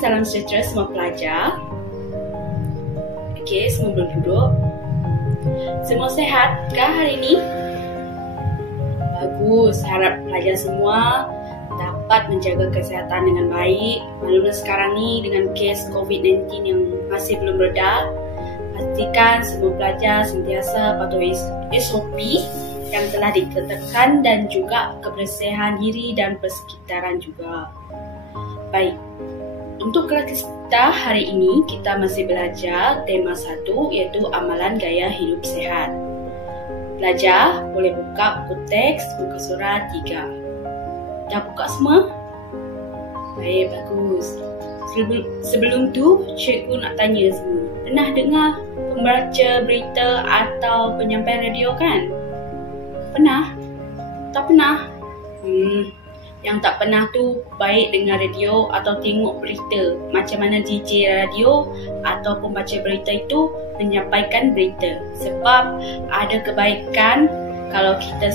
Salam sejahtera semua pelajar. Okey, semua boleh duduk. Semua sehat kah hari ini? Bagus, harap pelajar semua dapat menjaga kesihatan dengan baik. Maklumlah sekarang ni dengan kes COVID-19 yang masih belum reda, pastikan semua pelajar sentiasa patuhi SOP yang telah ditetapkan dan juga kebersihan diri dan persekitaran juga. Baik. Untuk kelas kita hari ini, kita masih belajar tema 1 iaitu amalan gaya hidup sehat. Pelajar boleh buka buku teks, muka surat 3. Dah buka semua? Baik, bagus. Sebelum tu, cikgu nak tanya semua. Pernah dengar pembaca berita atau penyampai radio kan? Pernah? Tak pernah? Yang tak pernah tu baik dengar radio atau tengok berita. Macam mana DJ radio atau pembaca berita itu menyampaikan berita. Sebab ada kebaikan kalau kita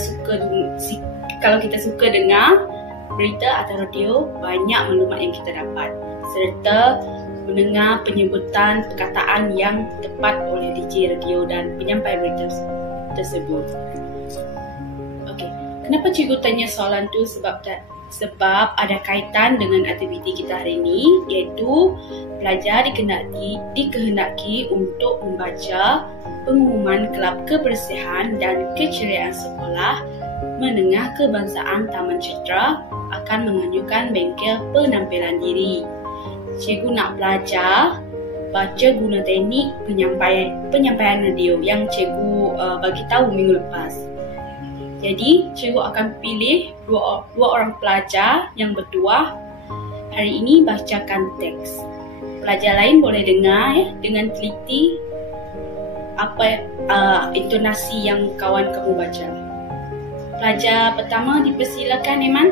suka dengar berita atau radio, banyak maklumat yang kita dapat. Serta mendengar penyebutan perkataan yang tepat oleh DJ radio dan penyampai berita tersebut. Okey, kenapa cikgu tanya soalan tu? Sebab ada kaitan dengan aktiviti kita hari ini, iaitu pelajar dikehendaki untuk membaca pengumuman Kelab Kebersihan dan Keceriaan Sekolah Menengah Kebangsaan Taman Citra akan mengajukan bengkel penampilan diri. Cikgu nak pelajar baca guna teknik penyampaian radio yang cikgu bagi tahu minggu lepas. Jadi, cikgu akan pilih dua orang pelajar yang bertuah hari ini bacakan teks. Pelajar lain boleh dengar dengan teliti apa intonasi yang kawan kamu baca. Pelajar pertama dipersilakan, Iman.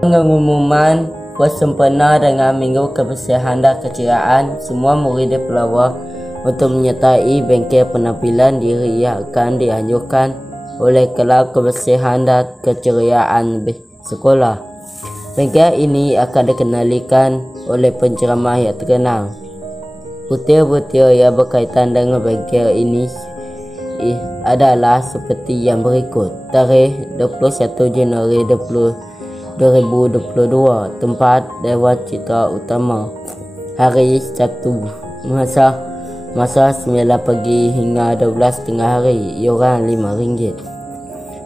Pengumuman bersempena dengan Minggu Kebersihan dan Keceriaan, semua murid di Pelawar untuk menyertai bengkel penampilan diri yang akan dianjurkan oleh Kelab Kebersihan dan Keceriaan Sekolah. Bengkel ini akan dikenalikan oleh penceramah yang terkenal. Butir-butir yang berkaitan dengan bengkel ini adalah seperti yang berikut. Tarikh 21 Januari 2022, tempat Dewan Citra Utama. Hari Sabtu, Masa 9 pagi hingga 12 tengah hari, iuran RM5.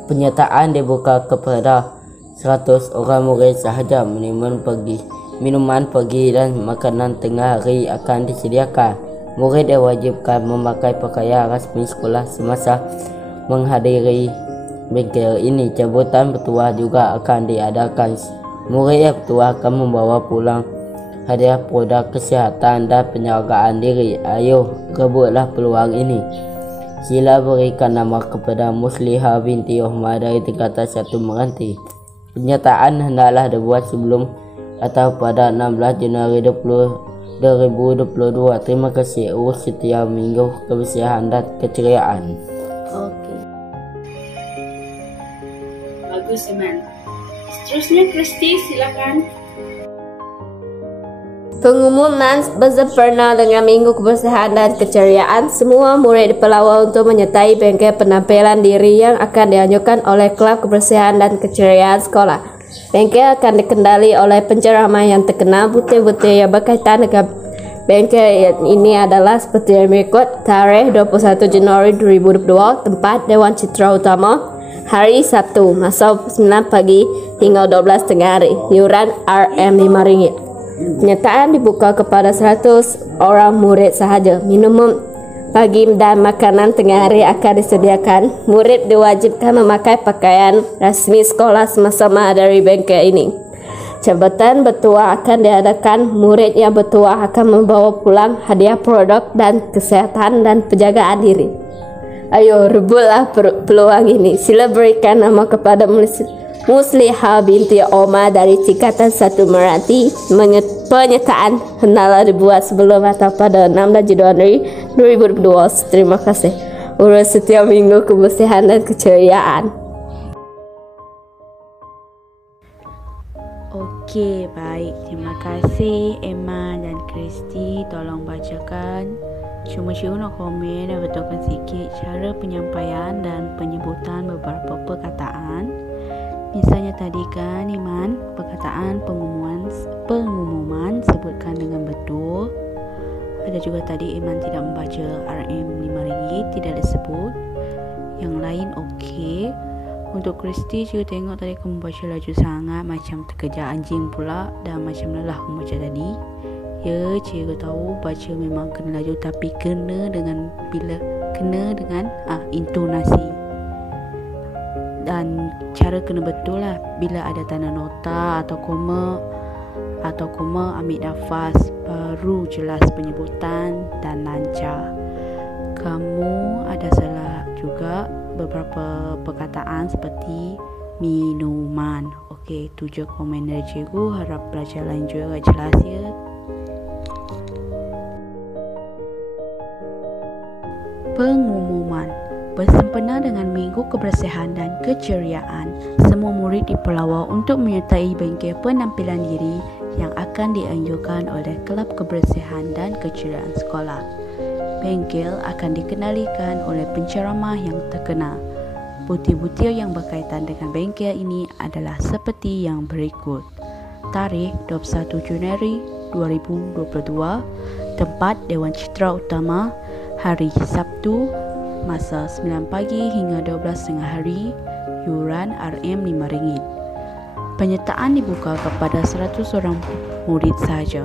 Penyertaan dibuka kepada 100 orang murid sahaja. Minuman pagi dan makanan tengah hari akan disediakan. Murid diwajibkan memakai pakaian rasmi sekolah semasa menghadiri bengkel ini. Cabutan bertuah juga akan diadakan. Murid yang bertuah akan membawa pulang hadiah produk kesihatan dan penjagaan diri. Ayo, rebutlah peluang ini. Sila berikan nama kepada Muslihah binti Ahmad dari Tingkatan 1 Meranti. Penyertaan hendaklah dibuat sebelum atau pada 16 Januari 2022. Terima kasih. Urus Setia Minggu Kebersihan dan Keceriaan. Okey. Bagus, Iman. Seterusnya, Kristi, silakan. Pengumuman bersempena dengan Minggu Kebersihan dan Keceriaan, semua murid di Pelawar untuk menyertai bengkel penampilan diri yang akan dianjurkan oleh Kelab Kebersihan dan Keceriaan Sekolah. Bengkel akan dikendali oleh penceramah yang terkenal. Butir-butir yang berkaitan dengan bengkel ini adalah seperti yang berikut. Tarikh 21 Januari 2022, tempat Dewan Citra Utama. Hari Sabtu, masa 9 pagi hingga 12 tengah hari, iuran RM5. Penyertaan dibuka kepada 100 orang murid sahaja. pagi dan makanan tengah hari akan disediakan. Murid diwajibkan memakai pakaian rasmi sekolah semasa menghadiri bengkel ini. Jabatan bertuah akan diadakan. Murid yang bertuah akan membawa pulang hadiah produk dan kesehatan dan penjagaan diri. Ayo rebutlah peluang ini. Sila berikan nama kepada Muslihah binti Omar dari tingkatan 1 Meranti. Penyertaan hendaklah dibuat sebelum atau pada 16 Januari 2022. Terima kasih. Urus setiap minggu kebersihan dan keceriaan. Okey, baik. Terima kasih Emma dan Kristi. Tolong bacakan. Cuma cikgu nak komen dan betulkan sikit cara penyampaian dan penyebutan beberapa perkataan. Misalnya tadi kan Iman, perkataan pengumuman sebutkan dengan betul. Ada juga tadi Iman tidak membaca RM5 tidak disebut. Yang lain okey. Untuk Kristi juga tengok tadi kamu baca laju sangat, macam terkejar anjing pula dan macam lelah kamu baca tadi. Ya, cikgu tahu baca memang kena laju tapi kena dengan intonasi. Dan cara kena betul lah. Bila ada tanda nota atau koma ambil nafas, baru jelas penyebutan dan lancar. Kamu ada salah juga beberapa perkataan seperti minuman. Okey, itu je komen dari cikgu. Harap pelajar lain juga jelas ya. Pengumuman. Bersempena dengan Minggu Kebersihan dan Keceriaan, semua murid diperlawa untuk menyertai bengkel penampilan diri yang akan dianjurkan oleh Kelab Kebersihan dan Keceriaan Sekolah. Bengkel akan dikenalikan oleh penceramah yang terkenal. Butir-butir yang berkaitan dengan bengkel ini adalah seperti yang berikut. Tarikh 21 Januari 2022, tempat Dewan Citra Utama, hari Sabtu, masa 9 pagi hingga 12 tengah hari, yuran RM5. Penyertaan dibuka kepada 100 orang murid sahaja.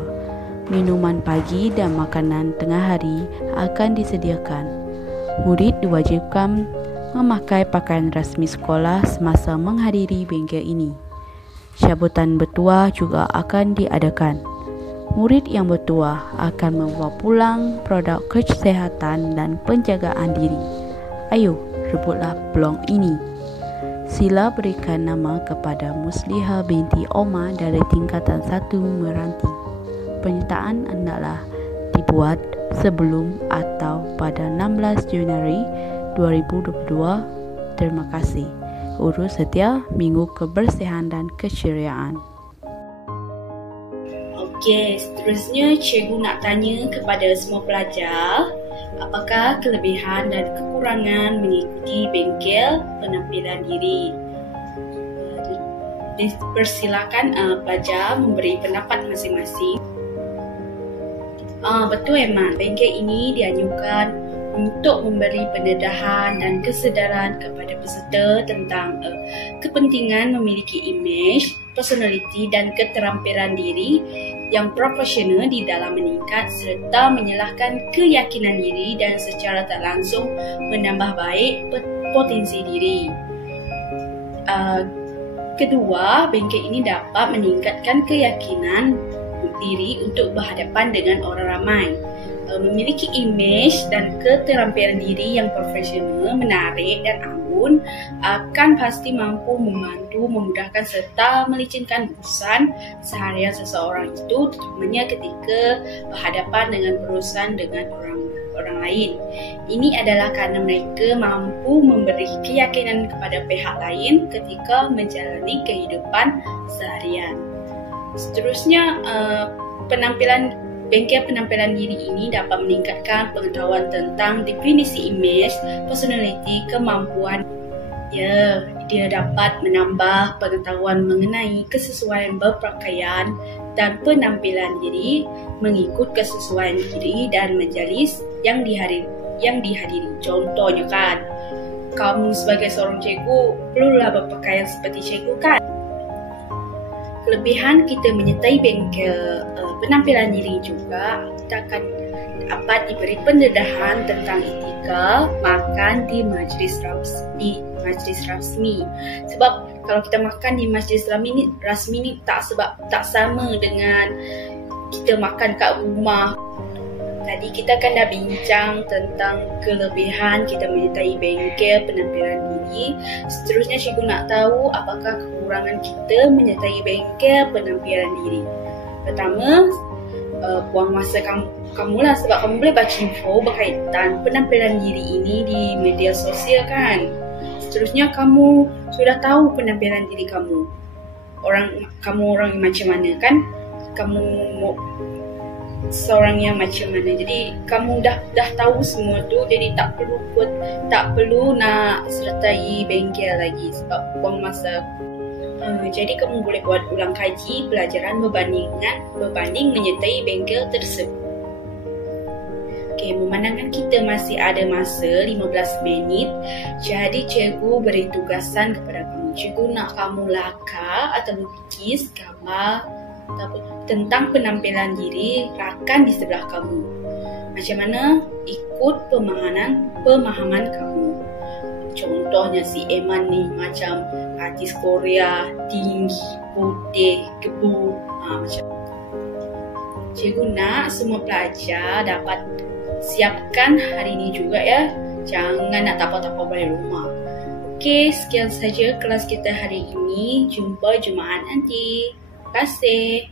Minuman pagi dan makanan tengah hari akan disediakan. Murid diwajibkan memakai pakaian rasmi sekolah semasa menghadiri bengkel ini. Cabutan bertuah juga akan diadakan. Murid yang bertuah akan membawa pulang produk kesihatan dan penjagaan diri. Ayo, rebutlah peluang ini. Sila berikan nama kepada Muslihah binti Omar dari tingkatan 1 Meranti. Penyertaan hendaklah dibuat sebelum atau pada 16 Januari 2022. Terima kasih. Urus setia Minggu Kebersihan dan Keceriaan. Okey, seterusnya cikgu nak tanya kepada semua pelajar, apakah kelebihan dan kekurangan mengikuti bengkel penampilan diri? Dipersilakan pelajar memberi pendapat masing-masing. Betul Eman, bengkel ini dianjurkan untuk memberi pendedahan dan kesedaran kepada peserta tentang kepentingan memiliki imej, personaliti dan keterampilan diri yang profesional di dalam meningkat serta menyalahkan keyakinan diri dan secara tak langsung menambah baik potensi diri. Kedua, bengkel ini dapat meningkatkan keyakinan diri untuk berhadapan dengan orang ramai. Memiliki imej dan keterampilan diri yang profesional, menarik dan anggun akan pasti mampu membantu, memudahkan serta melicinkan urusan seharian seseorang itu, terutamanya ketika berhadapan dengan berurusan dengan orang lain. Ini adalah kerana mereka mampu memberi keyakinan kepada pihak lain ketika menjalani kehidupan seharian. Seterusnya, bengkel penampilan diri ini dapat meningkatkan pengetahuan tentang definisi imej, personaliti, kemampuan. Dia dapat menambah pengetahuan mengenai kesesuaian berpakaian dan penampilan diri mengikut kesesuaian diri dan majlis yang dihadiri. Contohnya kan, kamu sebagai seorang cikgu perlulah berpakaian seperti cikgu kan? Kelebihan kita menyertai bengkel penampilan diri juga, kita dapat diberi pendedahan tentang etika makan di majlis rasmi. Sebab kalau kita makan di majlis rasmi ni tak sama dengan kita makan kat rumah. Tadi kita kan dah bincang tentang kelebihan kita menyertai bengkel penampilan diri. Seterusnya cikgu nak tahu apakah kekurangan kita menyertai bengkel penampilan diri. Pertama, buang masa kamu lah, sebab kamu boleh baca info berkaitan penampilan diri ini di media sosial kan. Seterusnya, kamu sudah tahu penampilan diri kamu. Kamu orang macam mana kan? Kamu seorang yang macam mana. Jadi kamu dah tahu semua tu, jadi tak perlu nak sertai bengkel lagi sebab buang masa. Jadi kamu boleh buat ulang kaji pelajaran berbanding menyertai bengkel tersebut. Okey, memandangkan kita masih ada masa 15 minit, jadi cikgu beri tugasan kepada kamu. Cikgu nak kamu lakar atau lukis gambar tentang penampilan diri rakan di sebelah kamu. Macam mana ikut pemahaman kamu. Contohnya si Eman ni macam artis Korea, tinggi, putih, kebun. Macam cikgu nak semua pelajar dapat siapkan hari ini juga ya. Jangan nak tapau-tapau balik rumah. Okey, sekian saja kelas kita hari ini. Jumpa Jumaat nanti. Terima kasih.